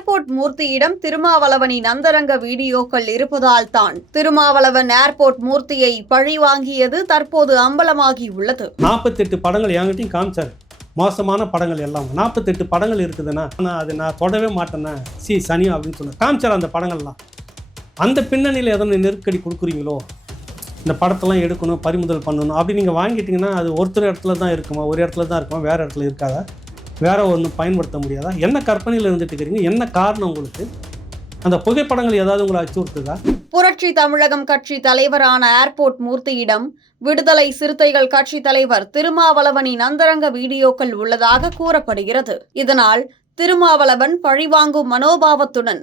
Airport மூர்த்தியிடம் திருமாவளவனின் அந்தரங்க வீடியோக்கள் இருப்பதால் தான் திருமாவளவன் ஏர்போர்ட் மூர்த்தியை பழிவாங்கியது தற்போது அம்பலமாகி உள்ளது. 48 படங்கள் என்கிட்டையும் காமிச்சார். மோசமான படங்கள் எல்லாம் 48 படங்கள் இருக்குதுன்னா அது நான் தொடவே மாட்டேன்னா சனி அப்படின்னு சொன்ன காமிச்சார். அந்த படங்கள்லாம் அந்த பின்னணியில் எதனா நெருக்கடி கொடுக்குறீங்களோ, இந்த படத்தெல்லாம் எடுக்கணும், பறிமுதல் பண்ணணும் அப்படி நீங்கள் வாங்கிட்டீங்கன்னா அது ஒருத்தர் இடத்துல தான் இருக்குமா, ஒரு இடத்துல தான் இருக்குமா, வேறு இடத்துல இருக்காதா, வேறு ஒன்று பயன்படுத்த முடியாதா? என்ன கற்பனையில் இருந்துட்டு இருக்கிறீங்க? என்ன காரணம் உங்களுக்கு? அந்த புகைப்படங்கள் ஏதாவது உங்களை அச்சுறுத்துதா? புரட்சி தமிழகம் கட்சி தலைவரான ஏர்போர்ட் மூர்த்தியிடம் விடுதலை சிறுத்தைகள் கட்சி தலைவர் திருமாவளவனின் அந்தரங்க வீடியோக்கள் உள்ளதாக கூறப்படுகிறது. இதனால் திருமாவளவன் பழிவாங்கும் மனோபாவத்துடன்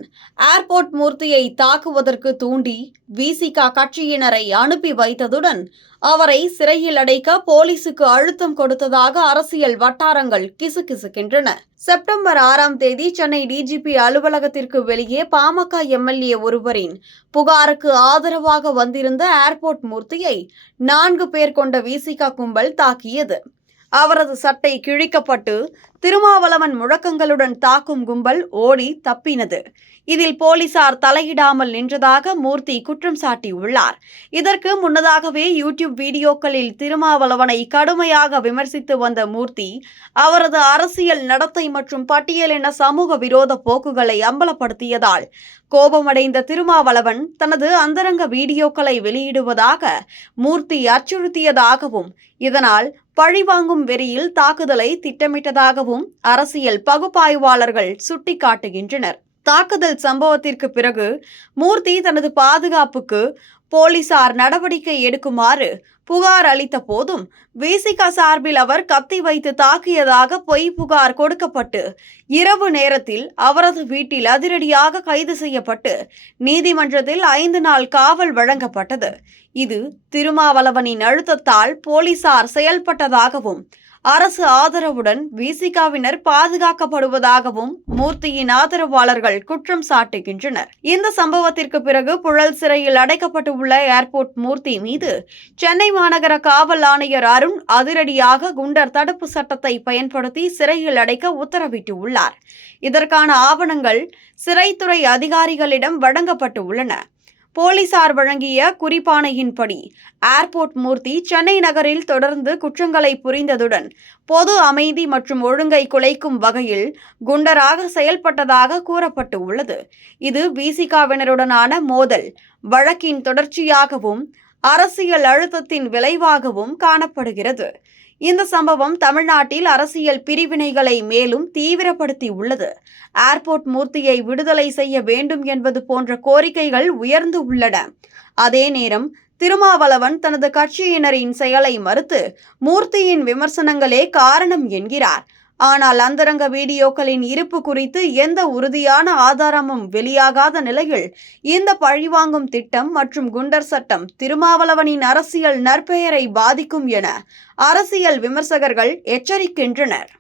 ஏர்போர்ட் மூர்த்தியை தாக்குவதற்கு தூண்டி விசிக கட்சியினரை அனுப்பி வைத்ததுடன் அவரை சிறையில் அடைக்க போலீசுக்கு அழுத்தம் கொடுத்ததாக அரசியல் வட்டாரங்கள் கிசுகிசுக்கின்றன. செப்டம்பர் 6ஆம் தேதி சென்னை டிஜிபி அலுவலகத்திற்கு வெளியே பாமக எம்எல்ஏ ஒருவரின் புகாருக்கு ஆதரவாக வந்திருந்த ஏர்போர்ட் மூர்த்தியை 4 பேர் கொண்ட விசிக கும்பல் தாக்கியது. அவரது சட்டை கிழிக்கப்பட்டு திருமாவளவன் முழக்கங்களுடன் தாக்கும் கும்பல் ஓடி தப்பினது. இதில் போலீசார் தலையிடாமல் நின்றதாக மூர்த்தி குற்றம் சாட்டியுள்ளார். இதற்கு முன்னதாகவே யூடியூப் வீடியோக்களில் திருமாவளவனை கடுமையாக விமர்சித்து வந்த மூர்த்தி அவரது அரசியல் நடத்தை மற்றும் பட்டியலின சமூக விரோத போக்குகளை அம்பலப்படுத்தியதால் கோபமடைந்த திருமாவளவன் தனது அந்தரங்க வீடியோக்களை வெளியிடுவதாக மூர்த்தி அச்சுறுத்தியதாகவும் இதனால் பழிவாங்கும் வெறியில் தாக்குதலை திட்டமிட்டதாகவும் அரசியல் பகுப்பாய்வாளர்கள் சுட்டிக்காட்டுகின்றனர். தாக்குதல் சம்பவத்திற்கு பிறகு மூர்த்தி தனது பாதுகாப்புக்கு போலீசார் நடவடிக்கை எடுக்குமாறு புகார் அளித்த போதும் விசிக சார்பில் அவர் கத்தி வைத்து தாக்கியதாக பொய் புகார் கொடுக்கப்பட்டு இரவு நேரத்தில் அவரது வீட்டில் அதிரடியாக கைது செய்யப்பட்டு நீதிமன்றத்தில் 5 நாள் காவல் வழங்கப்பட்டது. இது திருமாவளவனின் அழுத்தத்தால் போலீசார் செயல்பட்டதாகவும் அரசு ஆதரவுடன் விசிகவினர் பாதுகாக்கப்படுவதாகவும் மூர்த்தியின் ஆதரவாளர்கள் குற்றம் சாட்டுகின்றனர். இந்த சம்பவத்திற்கு பிறகு புழல் சிறையில் அடைக்கப்பட்டுள்ள ஏர்போர்ட் மூர்த்தி மீது சென்னை மாநகர காவல் ஆணையர் அருண் அதிரடியாக குண்டர் தடுப்பு சட்டத்தை பயன்படுத்தி சிறையில் அடைக்க உத்தரவிட்டுள்ளார். இதற்கான ஆவணங்கள் சிறைத்துறை அதிகாரிகளிடம் வழங்கப்பட்டு உள்ளன. போலீசார் வழங்கிய குறிப்பாணையின்படி ஏர்போர்ட் மூர்த்தி சென்னை நகரில் தொடர்ந்து குற்றங்களை புரிந்ததுடன் பொது அமைதி மற்றும் ஒழுங்கை குலைக்கும் வகையில் குண்டராக செயல்பட்டதாக கூறப்பட்டு உள்ளது. இது விசிகவினருடனான மோதல் வழக்கின் தொடர்ச்சியாகவும் அரசியல் அழுத்தத்தின் விளைவாகவும் காணப்படுகிறது. இந்த சம்பவம் தமிழ்நாட்டில் அரசியல் பிரிவினைகளை மேலும் தீவிரப்படுத்தி உள்ளது. ஏர்போர்ட் மூர்த்தியை விடுதலை செய்ய வேண்டும் என்பது போன்ற கோரிக்கைகள் உயர்ந்து உள்ளன. அதே நேரம் திருமாவளவன் தனது கட்சியினரின் செயலை மறுத்து மூர்த்தியின் விமர்சனங்களே காரணம் என்கிறார். ஆனால் அந்தரங்க வீடியோக்களின் இருப்பு குறித்து எந்த உறுதியான ஆதாரமும் வெளியாகாத நிலையில் இந்த பழிவாங்கும் திட்டம் மற்றும் குண்டர் சட்டம் திருமாவளவனின் அரசியல் நற்பெயரை பாதிக்கும் என அரசியல் விமர்சகர்கள் எச்சரிக்கின்றனர்.